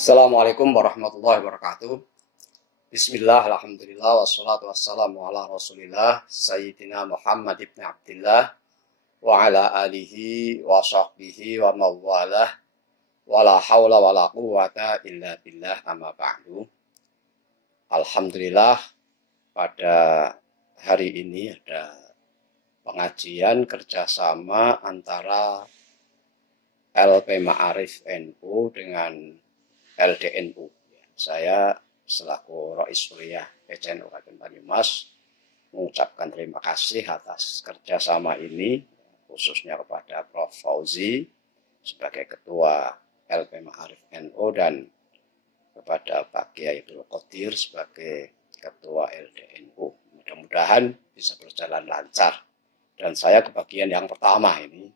Assalamualaikum warahmatullahi wabarakatuh. Bismillah, alhamdulillah, wassalatu wassalamu ala rasulillah Sayyidina Muhammad ibn Abdillah wa ala alihi wa sahbihi wa mawalah wa la hawla wa la quwata illa billah amma ba'du. Alhamdulillah, pada hari ini ada pengajian kerjasama antara LP Ma'arif NU dengan LDNU. Saya selaku Rais Kuliah PCNU Kabupaten Banyumas mengucapkan terima kasih atas kerjasama ini, khususnya kepada Prof. Fauzi sebagai Ketua LP Ma'arif NU dan kepada Pak Kiai Abdul Qadir sebagai Ketua LDNU. Mudah-mudahan bisa berjalan lancar. Dan saya kebagian yang pertama ini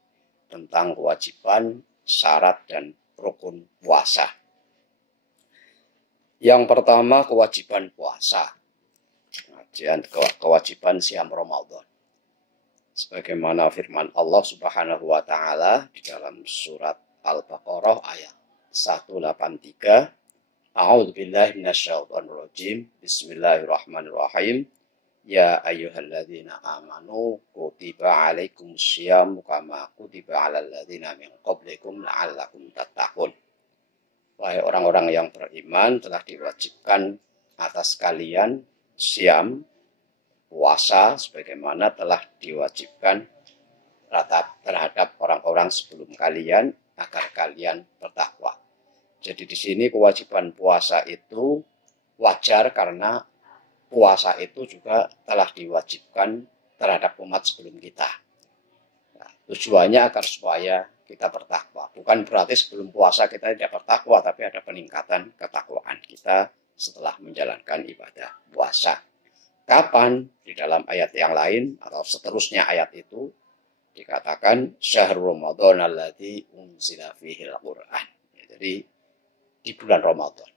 tentang kewajiban, syarat, dan rukun puasa. Yang pertama, kewajiban puasa. Kewajiban siam Ramadan. Sebagaimana firman Allah Subhanahu wa taala di dalam surat Al-Baqarah ayat 183, A'udzubillahi minasyaitonir rajim. Bismillahirrahmanirrahim. Ya ayyuhalladzina amanu kutiba alaikumusyamu kama kutiba alal ladzina min qablikum la'allakum tattaqun. Wahai orang-orang yang beriman, telah diwajibkan atas kalian siam, puasa, sebagaimana telah diwajibkan terhadap orang-orang sebelum kalian, agar kalian bertakwa. Jadi di sini kewajiban puasa itu wajar karena puasa itu juga telah diwajibkan terhadap umat sebelum kita. Nah, tujuannya agar supaya kita bertakwa. Bukan berarti sebelum puasa kita tidak bertakwa, tapi ada peningkatan ketakwaan kita setelah menjalankan ibadah puasa. Kapan? Di dalam ayat yang lain atau seterusnya ayat itu dikatakan syahrul Ramadan alladzi unzila fihil Qur'an. Jadi di bulan Ramadan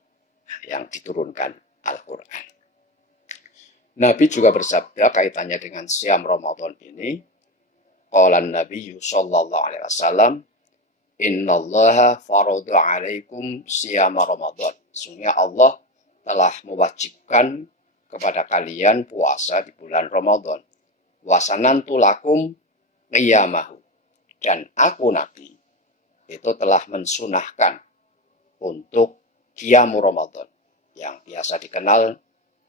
yang diturunkan Al-Qur'an. Nabi juga bersabda kaitannya dengan siam Ramadan ini. Qala Nabi sallallahu alaihi wasallam, "Innallaha farada 'alaikum siyama Ramadan." Sesungguhnya Allah telah mewajibkan kepada kalian puasa di bulan Ramadan. Wasanantu lakum qiyamahu. Dan aku Nabi itu telah mensunahkan untuk qiyamu Ramadan yang biasa dikenal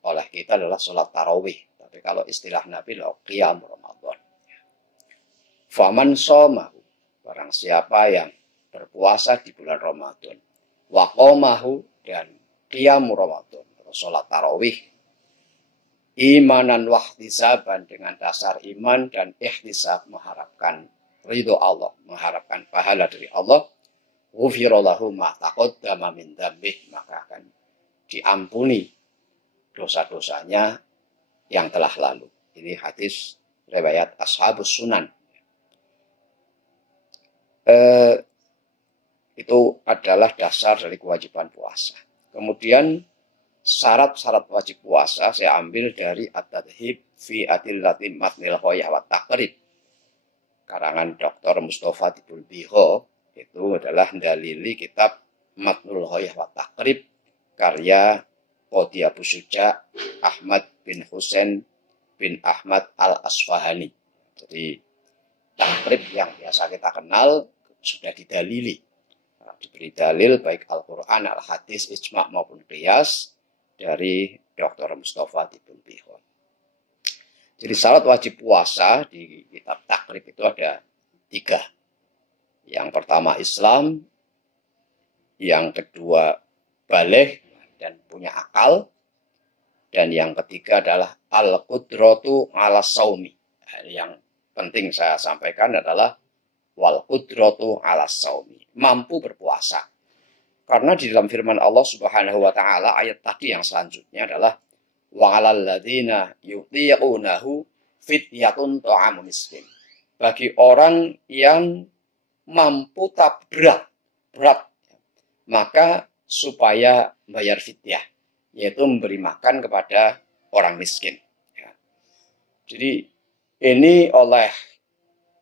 oleh kita adalah sholat tarawih. Tapi kalau istilah Nabi adalah qiyam Ramadan. Faman shomahu, barang siapa yang berpuasa di bulan Ramadan, wa qomahu, dan qiyam Ramadan, sholat tarawih, imanan wahtisaban, dengan dasar iman dan ihtisab, mengharapkan ridho Allah, mengharapkan pahala dari Allah, ghufira lahu ma taqaddama min dzambih, maka akan diampuni dosa-dosanya yang telah lalu. Ini hadis riwayat Ashabus Sunan. Itu adalah dasar dari kewajiban puasa. Kemudian syarat-syarat wajib puasa saya ambil dari At-Tadhib fi Adillati Matnil Ghayah wa Taqrib, karangan Dr. Mustafa Tibul Biho. Itu adalah dalili kitab Matnul Ghayah wa Taqrib karya Qadi Abu Syuja Ahmad bin Husain bin Ahmad al-Asfahani. Jadi takrib yang biasa kita kenal sudah didalili. Nah, diberi dalil baik Al-Quran, Al-Hadis, Ijma' maupun Qiyas dari Dr. Mustafa Tibul Bihon. Jadi syarat wajib puasa di kitab takrib itu ada 3. Yang pertama Islam, yang kedua baligh dan punya akal, dan yang ketiga adalah al-qudratu ala saumi. Yang penting saya sampaikan adalah wal qudratu ala saumi, mampu berpuasa. Karena di dalam firman Allah Subhanahu wa taala ayat tadi yang selanjutnya adalah wa 'alal ladzina yuti'unahu fidyatun ta'amun miskin. Bagi orang yang mampu tapi berat, maka supaya bayar fidyah, yaitu memberi makan kepada orang miskin. Ya. Jadi ini oleh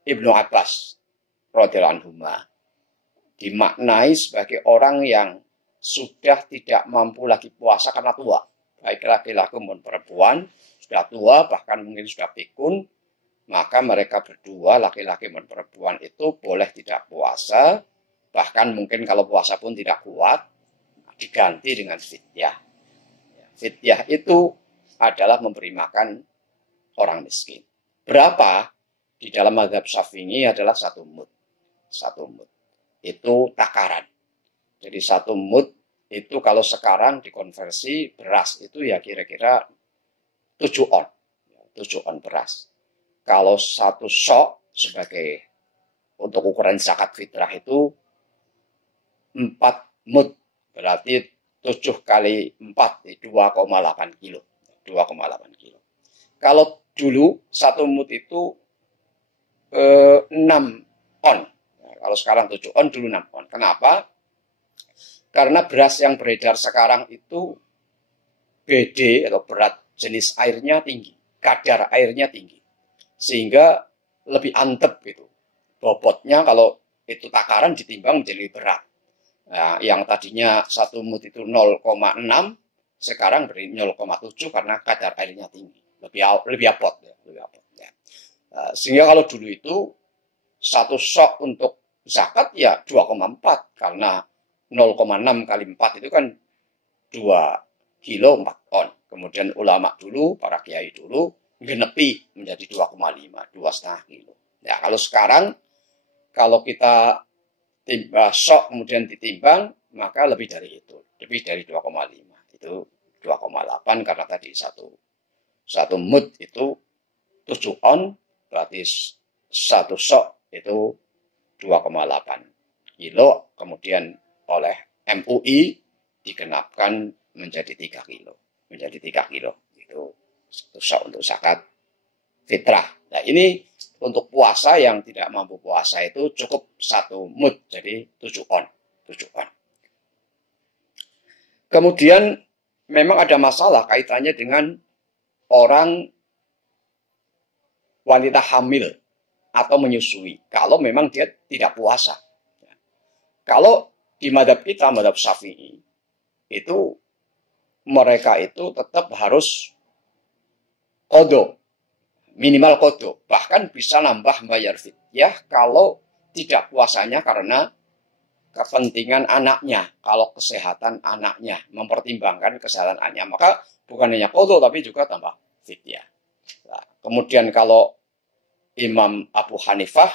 Ibnu Abbas radhiyallahu anhu dimaknai sebagai orang yang sudah tidak mampu lagi puasa karena tua, baik laki-laki maupun perempuan, sudah tua, bahkan mungkin sudah pikun, maka mereka berdua, laki-laki dan perempuan itu boleh tidak puasa, bahkan mungkin kalau puasa pun tidak kuat, diganti dengan fidyah. Fidyah itu adalah memberi makan orang miskin. Berapa? Di dalam mazhab Syafi'i adalah 1 mud. 1 mud. Itu takaran. Jadi 1 mud itu kalau sekarang dikonversi beras itu ya kira-kira 7 on. 7 on beras. Kalau 1 sok sebagai untuk ukuran zakat fitrah itu 4 mud. Berarti 7 kali 4, 2,8 kilo. 2,8 kilo. Kalau dulu 1 mud itu 6 on. Nah, kalau sekarang 7 on, dulu 6 on. Kenapa? Karena beras yang beredar sekarang itu BD atau berat jenis airnya tinggi. Kadar airnya tinggi. Sehingga lebih antep gitu. Bobotnya kalau itu takaran ditimbang menjadi lebih berat. Nah, yang tadinya 1 mud itu 0,6, sekarang beri 0,7 karena kadar airnya tinggi. Lebih apot ya. Sehingga kalau dulu itu 1 sok untuk zakat ya 2,4 karena 0,6 kali 4 itu kan 2 kilo 4 on. Kemudian ulama dulu, para kiai dulu genepi menjadi 2,5, 2,5 kilo. Ya kalau sekarang kalau kita timbang sok kemudian ditimbang maka lebih dari itu, lebih dari 2,5. Itu 2,8 karena tadi 1 mud itu 7 on, berarti 1 sok itu 2,8 kilo, kemudian oleh MUI digenapkan menjadi 3 kilo. Menjadi 3 kilo. Itu 1 sok untuk zakat fitrah. Nah ini untuk puasa yang tidak mampu puasa itu cukup 1 mud, jadi 7 on. 7 on. Kemudian memang ada masalah kaitannya dengan orang wanita hamil atau menyusui kalau memang dia tidak puasa. Kalau di mazhab kita, mazhab Syafi'i, itu mereka itu tetap harus qadha, minimal qadha, bahkan bisa nambah bayar fidyah kalau tidak puasanya karena kepentingan anaknya, kalau kesehatan anaknya, mempertimbangkan kesehatan anaknya, maka bukan hanya qadha tapi juga tambah fidyah. Nah, kemudian kalau Imam Abu Hanifah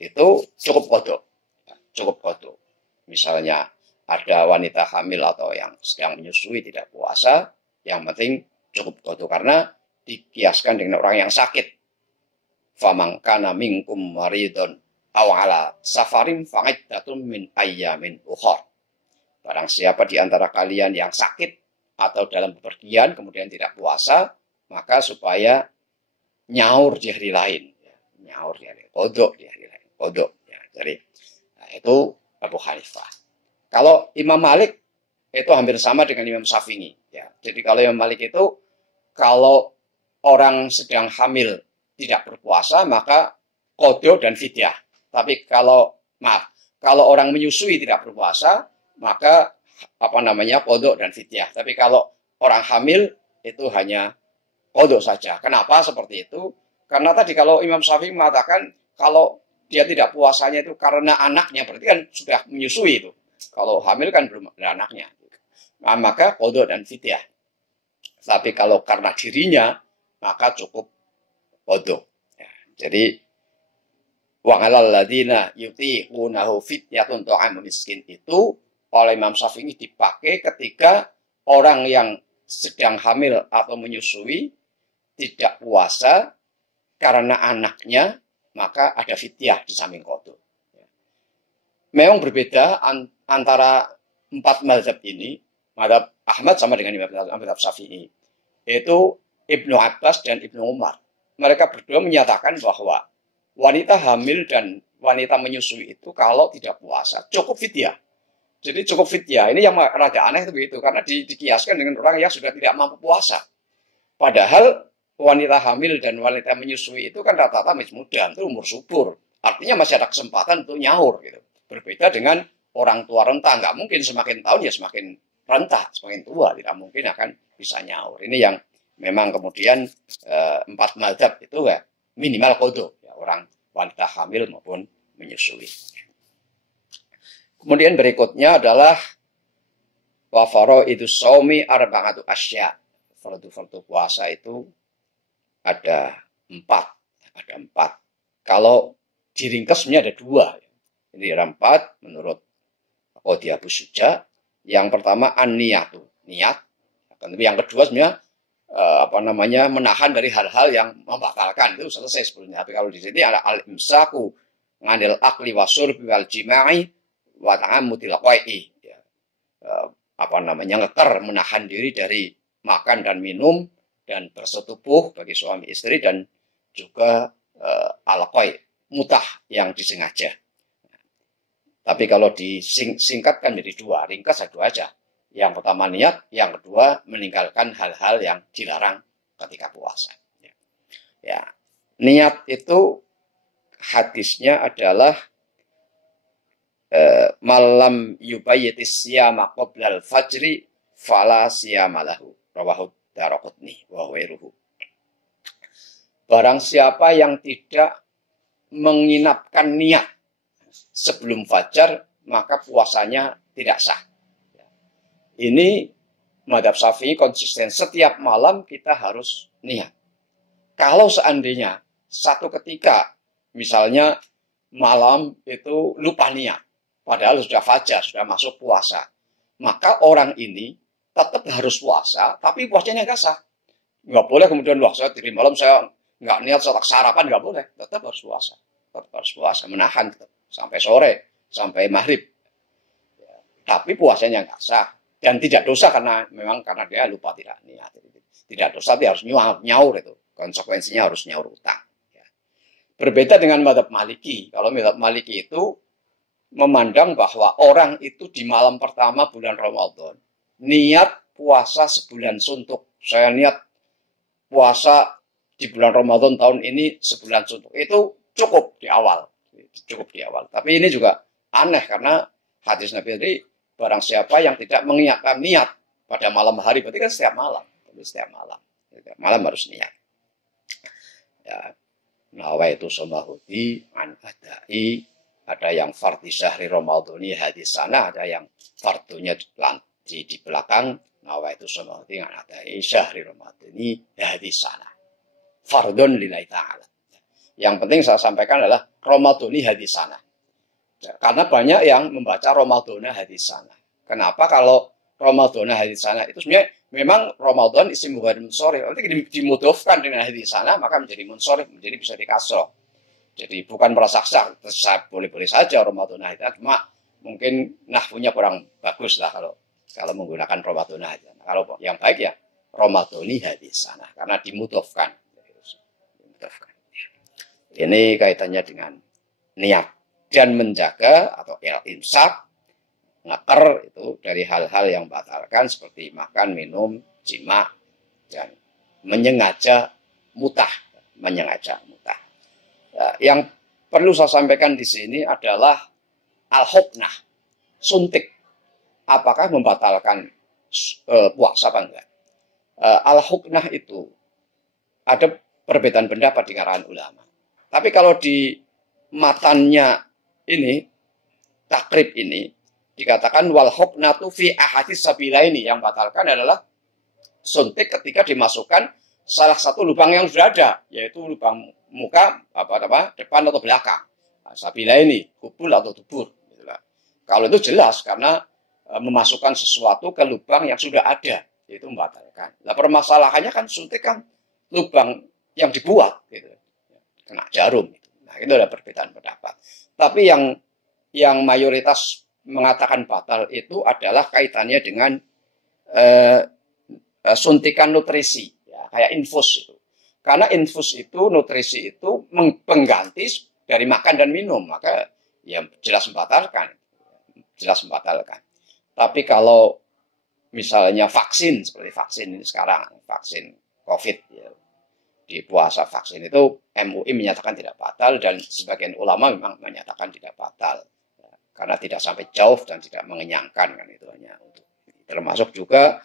itu cukup qadha. Cukup qadha. Misalnya ada wanita hamil atau yang sedang menyusui tidak puasa, yang penting cukup qadha karena dikiaskan dengan orang yang sakit. Faman kana minkum maridun aw ala safarin fa'iddatun min ayyamin ukhra. Barang siapa di antara kalian yang sakit atau dalam bepergian kemudian tidak puasa, maka supaya nyaur di hari lain. Nyaur di hari lain. Qadha di hari lain. Qadha. Ya, jadi nah, itu Abu Hanifah. Kalau Imam Malik itu hampir sama dengan Imam Syafi'i. Ya, jadi kalau Imam Malik itu kalau orang sedang hamil tidak berpuasa maka qadha dan fidyah. Tapi kalau orang menyusui tidak berpuasa maka qadha dan fidyah. Tapi kalau orang hamil itu hanya qadha saja. Kenapa seperti itu? Karena tadi kalau Imam Syafi'i mengatakan kalau dia tidak puasanya itu karena anaknya, berarti kan sudah menyusui itu. Kalau hamil kan belum ada anaknya. Nah, maka qadha dan fidyah. Tapi kalau karena dirinya, maka cukup qadha. Ya, jadi wa 'alal ladzina yutiqunahu fidyatun ta'amun miskin itu oleh Imam Syafi'i dipakai ketika orang yang sedang hamil atau menyusui tidak puasa karena anaknya, maka ada fidyah di samping qadha. Memang berbeda antara 4 mazhab ini. Mazhab Ahmad sama dengan mazhab Syafi'i. Yaitu Ibnu Abbas dan Ibnu Umar. Mereka berdua menyatakan bahwa wanita hamil dan wanita menyusui itu kalau tidak puasa cukup fidyah. Jadi cukup fidyah. Ini yang rada aneh itu begitu karena dikiaskan dengan orang yang sudah tidak mampu puasa. Padahal wanita hamil dan wanita menyusui itu kan rata-rata masih muda, itu umur subur. Artinya masih ada kesempatan untuk nyaur gitu. Berbeda dengan orang tua renta, nggak mungkin semakin tahun ya semakin renta, semakin tua, tidak mungkin akan bisa nyaur. Ini yang memang kemudian 4 mazhab itu ya minimal kodo, ya, orang wanita hamil maupun menyusui. Kemudian berikutnya adalah wafaro itu saumi arba'atu asya. Fardu puasa itu ada 4. Ada 4. Kalau diringkas sebenarnya ada 2. Ini ada 4 menurut Qadhi Abu Syuja. Yang pertama an-niyatu, niat. Yang kedua sebenarnya menahan dari hal-hal yang membatalkan, itu selesai sebelumnya. Tapi kalau di sini ada al-imsaku nganil akli wasyurbi wal jima'i wa ta'ammudil qai'i. Ngeker, menahan diri dari makan dan minum dan bersetubuh bagi suami istri, dan juga al-qai, mutah yang disengaja. Tapi kalau disingkatkan jadi 2, ringkas ada 2 aja. Yang pertama niat, yang kedua meninggalkan hal-hal yang dilarang ketika puasa. Ya, niat itu hadisnya adalah malam yubayyitis siyama qoblal fajri fala siyama lahu. Rawahu Daraqutni wa ghairuhu. Barang siapa yang tidak menginapkan niat sebelum fajar, maka puasanya tidak sah. Ini mazhab Syafi'i konsisten, setiap malam kita harus niat. Kalau seandainya satu ketika, misalnya malam itu lupa niat, padahal sudah fajar, sudah masuk puasa, maka orang ini tetap harus puasa, tapi puasanya nggak sah. Nggak boleh kemudian, wah saya dari malam saya nggak niat, saya sarapan, nggak boleh. Tetap harus puasa. Tetap harus puasa, menahan tetap, sampai sore, sampai maghrib. Tapi puasanya nggak sah. Dan tidak dosa karena dia lupa tidak niat. Tidak dosa, tapi harus nyaur itu. Konsekuensinya harus nyaur utang. Berbeda dengan mazhab Maliki. Kalau mazhab Maliki itu memandang bahwa orang itu di malam pertama bulan Ramadan niat puasa sebulan suntuk. Saya niat puasa di bulan Ramadan tahun ini sebulan suntuk. Itu cukup di awal. Tapi ini juga aneh karena hadis Nabi tadi, barang siapa yang tidak mengingatkan niat pada malam hari, berarti kan setiap malam. Setiap malam harus niat. Ya. Nawaitu somahudi an adai. Ada yang fardhi syahri Ramadhani hadis sana, ada yang fardunya di belakang. Nawaitu somahudi an adai syahri Ramadhani hadis sana. Fardun lillahi ta'ala. Yang penting saya sampaikan adalah Ramadhani hadis sana. Karena banyak yang membaca Ramadhana hadis sana. Kenapa? Kalau Ramadhana hadis sana itu sebenarnya memang Ramadan isim bukan munsorif. Nanti dimudofkan dengan hadis sana, maka menjadi munsorif, menjadi bisa dikasroh. Jadi bukan merasa sah, boleh-boleh saja Ramadhana hadis. Cuma mungkin nahwunya kurang bagus lah kalau menggunakan Ramadhana hadis. Kalau yang baik ya Ramadhani hadis sana, karena dimudofkan. Ini kaitannya dengan niat. Dan menjaga atau imsak, ngeker itu dari hal-hal yang batalkan seperti makan, minum, jima, dan menyengaja mutah. Yang perlu saya sampaikan di sini adalah al-huknah, suntik. Apakah membatalkan puasa apa enggak? Al-huknah itu ada perbedaan pendapat di kalangan ulama. Tapi kalau di matannya ini, takrib ini, dikatakan wal huknatu fi ahadits sabilaini, yang batalkan adalah suntik ketika dimasukkan salah satu lubang yang sudah ada, yaitu lubang muka depan atau belakang. Sabilaini, kubul atau tubur. Kalau itu jelas karena memasukkan sesuatu ke lubang yang sudah ada, itu membatalkan. Nah, permasalahannya kan suntik kan lubang yang dibuat, gitu. Kena jarum. Nah, itu ada perbedaan pendapat. Tapi yang mayoritas mengatakan batal itu adalah kaitannya dengan suntikan nutrisi, ya, kayak infus itu. Karena infus itu, nutrisi itu pengganti dari makan dan minum, maka ya jelas membatalkan. Tapi kalau misalnya vaksin, seperti vaksin ini sekarang, vaksin COVID, ya, di puasa vaksin itu MUI menyatakan tidak batal dan sebagian ulama memang menyatakan tidak batal. karena tidak sampai jauh dan tidak mengenyangkan kan, itu hanya untuk termasuk juga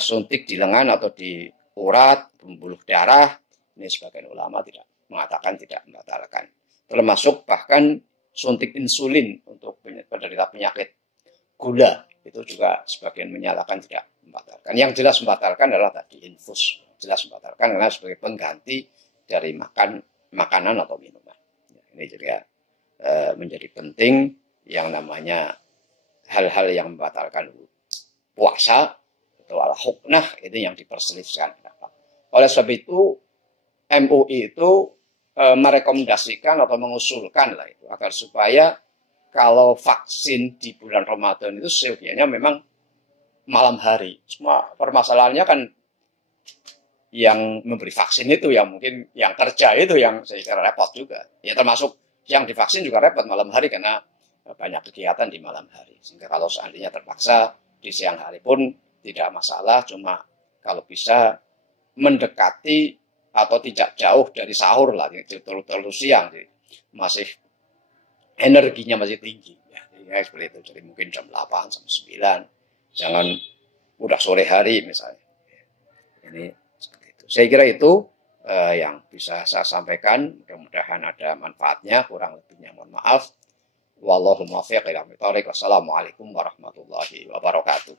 suntik di lengan atau di urat pembuluh darah, ini sebagian ulama tidak mengatakan tidak membatalkan, termasuk bahkan suntik insulin untuk penderita penyakit gula itu juga sebagian menyatakan tidak membatalkan. Yang jelas membatalkan adalah tadi infus, jelas membatalkan karena sebagai pengganti dari makanan atau minuman. Ini juga menjadi penting yang namanya hal-hal yang membatalkan puasa atau al-huknah itu yang diperselisihkan. Oleh sebab itu MUI itu merekomendasikan atau mengusulkan lah itu agar supaya kalau vaksin di bulan Ramadan itu seyogianya memang malam hari. Cuma permasalahannya kan yang memberi vaksin itu yang mungkin yang kerja itu yang saya kira repot juga. Ya termasuk yang divaksin juga repot malam hari karena banyak kegiatan di malam hari. Sehingga kalau seandainya terpaksa di siang hari pun tidak masalah. Cuma kalau bisa mendekati atau tidak jauh dari sahur lah, terlalu siang, masih energinya masih tinggi. Ya, seperti itu. Jadi mungkin jam 8, jam 9. Jangan udah sore hari misalnya. Ini seperti itu. Saya kira itu yang bisa saya sampaikan. Mudah-mudahan ada manfaatnya. Kurang lebihnya mohon maaf. Wallahu muwaffiq ila aqwamit thoriq. Wassalamualaikum warahmatullahi wabarakatuh.